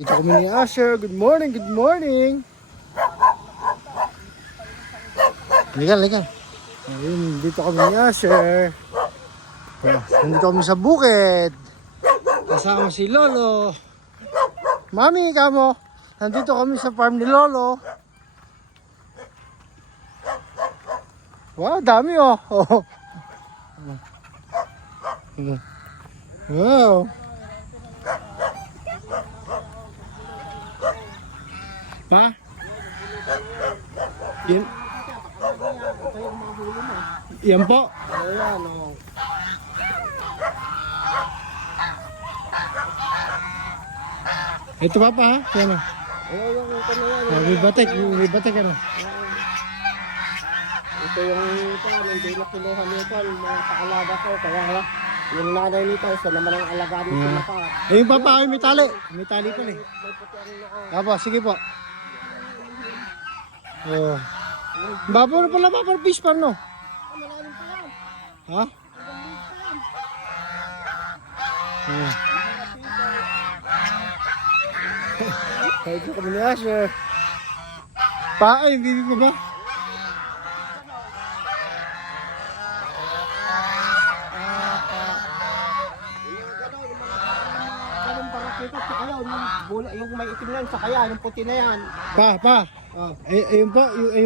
Dito kami ni Asher. Good morning, good morning. Ligan. Ayun, dito kami ni Asher. Nandito kami sa bukid. Kasama si Lolo. Mami, kamo. Nandito kami sa farm ni Lolo. Wow, dami oh. Wow. Pa? Yan po. Ayan, oh. Ito pa ha? Yan o. Yung ito na yan. May batik ano. Ito yung hindi na kinuha nito, yung mga pakalada ko. Kaya yung nanay nito, isa naman ang alagaan nito na pa. Ayun pa pa, may tali. May tali pa eh. May puti ang noo. Apo, sige po. Oh. Babaw na pala ba? Para fish farm no? Malalim pa yan. Ha? Kahit ko kami ni Asher. Pa, ay, hindi ko ba? Anong barak nito? Saka yung may itim na yan, saka yan, yung puti na yan. Pa. Oh. Ayun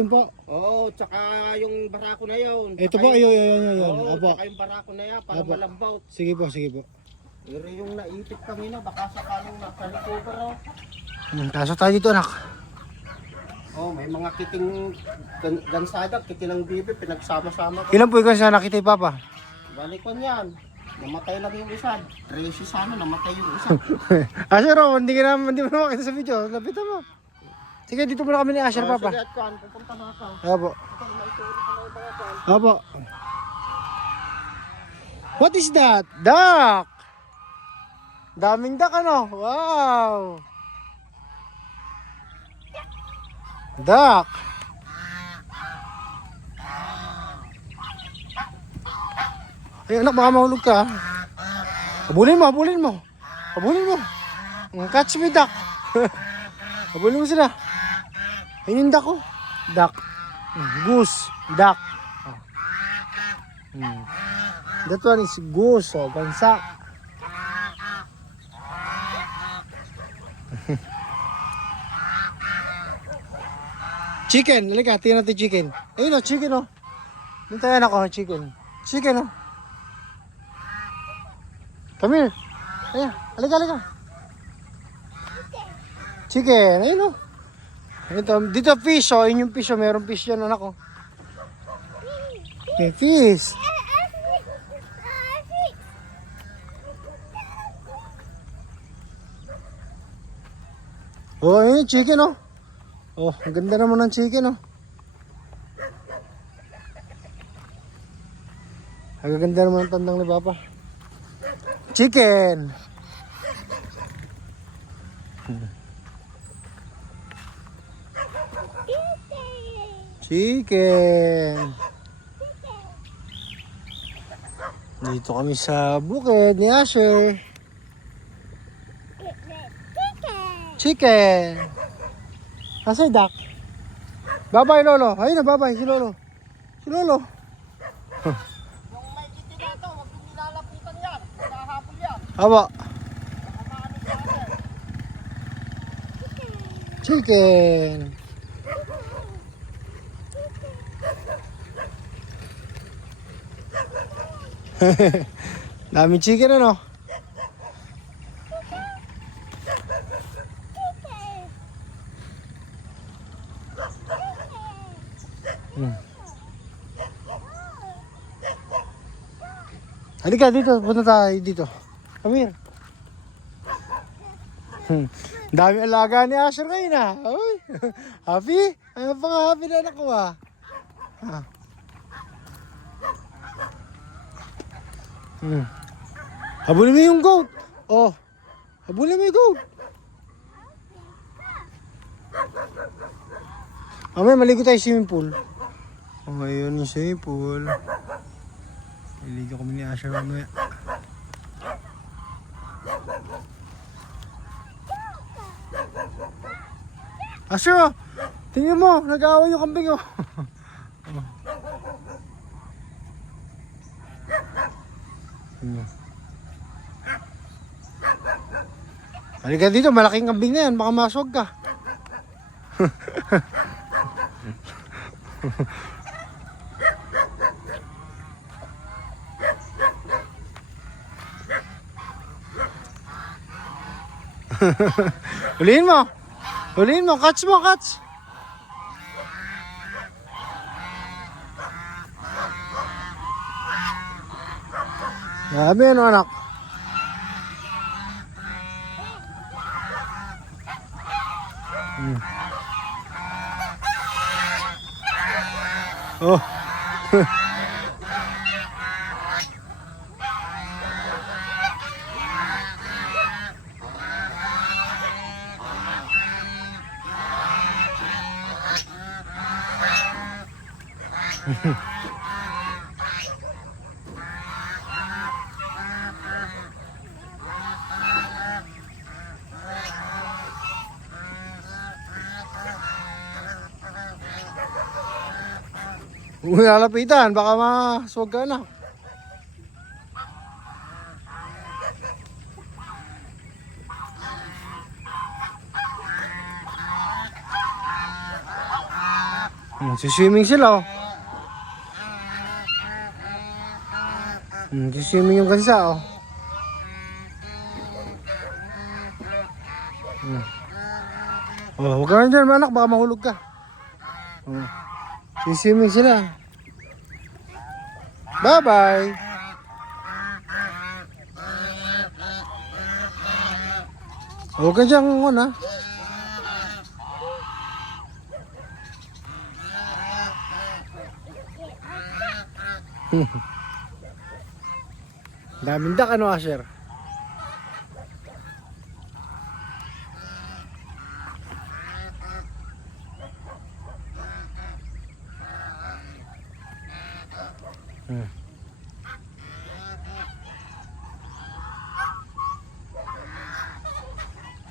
po. Oo, tsaka yung barako na yun. Ito po, Tsaka ayun. Oo, Apo. tsaka yung barako na yan, para Apo. malambot. Sige po. Pero yung naipit kami na, baka sakaling nasa-recover oh. Kaso tayo dito anak. Oh, may mga kiting gansada, kiting ng bibi, pinagsama-sama ko. Ilan po ikaw sa nakita yung papa? Balikon yan. Namatay lang yung isa. 13 sana, namatay yung isa. Asher, hindi mo na makita sa video. Lapitan mo. Sige, dito muna kami ni Asher, papa. Sige, at kuhan, pupunta na ako. Apo. Ito, may turo ko na yung mga kuhan. Apo. What is that? Duck! Daming duck ano? Wow! Duck! Ay anak, baka mahulog ka. Habulin mo. Catch me, duck. Habulin mo sila. Ayun yung duck oh. Duck. Goose. Duck. That one is goose. Oh, gansa. Chicken. Halika, tingnan natin chicken. Ayun oh, chicken oh. Dito tayo ako, chicken. Chicken oh. Come here. Ayan, halika. Chicken, ayun oh. Dito fish oh, yun yung fish oh, mayroong fish yan anak oh. Okay, fish. Oh, ayun yung chicken oh. Oh, ang ganda naman ng chicken oh. Ang ganda naman ng tandang ni Papa. Chicken. Chicken. Dito kami sa bukid ni Asher. Chicken. Nasa duck? Babay Lolo. Ayun na babay si Lolo. Si Lolo. Yung may kiting na ito, huwag yung nilalapitan yan. Nakahapol yan. Aba. Nakakaano sa akin. Chicken. Daming chicken ano? Halika dito, punta tayo dito. Come here. Dami alaga ni Asher ngayon ah. Uy. Happy? Ano pa nga happy na anak ko ah. Habulin mo yung goat. Oh. Habulin mo yung goat. Mamaya maligo tayo sa swimming pool. Oh, ayun yung swimming pool. Iligo kami ni Asher mamaya. Asher, oh. Tingnan mo, nag-aaway yung kambing, oh. Halika dito, malaking kambing na yan, baka maswag ka. Huliin mo. Huliin mo, catch mo, catch. Dami ano anak. Oh. Huwag nalapitan, baka maswag ka na. Siswimming sila, oh. Siswimming yung kansa, oh. Oh, huwag ka na dyan, anak, baka mahulog ka. Oh. Siswimming sila. Bye-bye. Huwag ka dyan, ha. Daming dak, ano, Asher?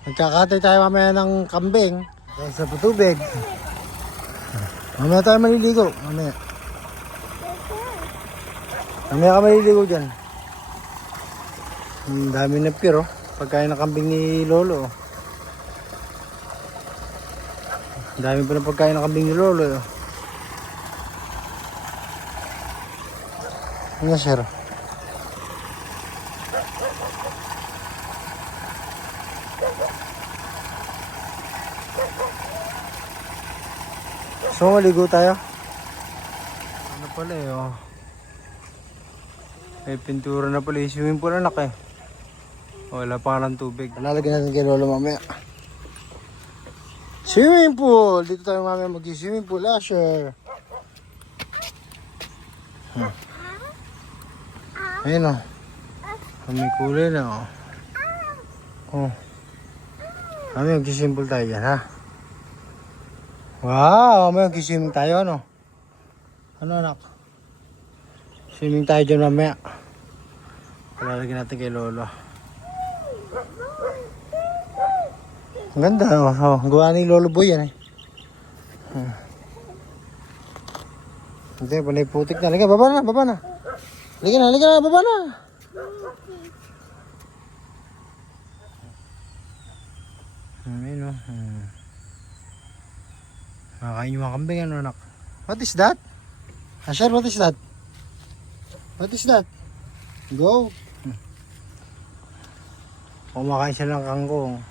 Magkakatay tayo mamaya ng kambing dahil sa patubig. Mamaya tayo maliligo. Mamaya ka maliligo dyan. Ang dami na pier, oh. Pagkain ng kambing ni Lolo, oh. Ang dami pa ng pagkain ng kambing ni Lolo, oh. Ano, sir? So, maligo tayo. Ano pala, eh, oh. May pintura na pala, swimming pool, anak, eh. Wala pa ng tubig. Lalagyan natin kay Lolo mamaya. Swimming pool! Dito tayo mamaya mag-swimming pool, Asher. Ayun, oh. May kulay na, oh. Oh. Mamaya mag-swimming pool tayo dyan, ha? Wow! Mamaya mag-swimming tayo, ano? Ano, anak? Swimming tayo dyan mamaya. Lalagyan natin kay Lolo. Ang ganda, oh. Gawa ni Lolo Boy yan, eh. Hindi, panay putik na. Halika, baba na, baba na. Halika na, baba na. Ayun, oh. Makakain yung mga kambing, ano, anak? What is that? Asher, what is that? What is that? Go. Kumakain siya ng kangkong.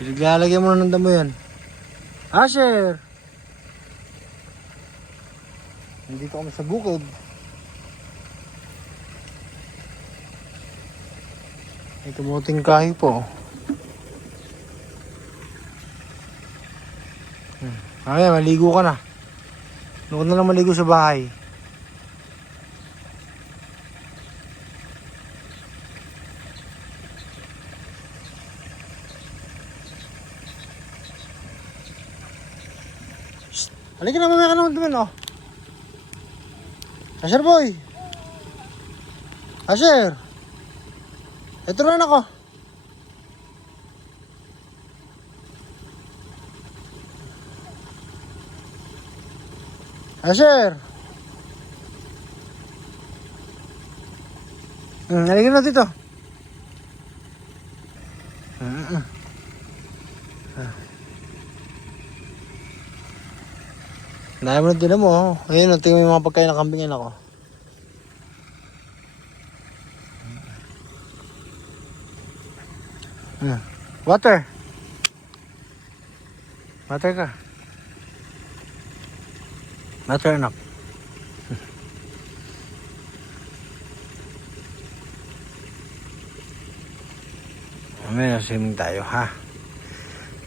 Pinaglalagyan mo na ng damo yan. Asher! Nandito kami sa bukid. May kamuting kahoy po. Ay, maligo ka na. Huwag na lang maligo sa bahay. Shhh! Halika na, mamaya ka naman dumin, oh. Asher boy! Asher! Ito na ako. Asher. Halika na dito. Dahil mo na din mo. Ayun, tingnan mo yung mga pagkain na kambingin ako. Water. Water ka. Water, anak. Mamaya swimming tayo, ha?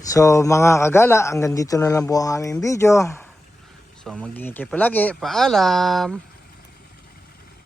So, mga kagala, hanggang dito na lang po ang aming video. So, mag-ingat kayo palagi. Paalam!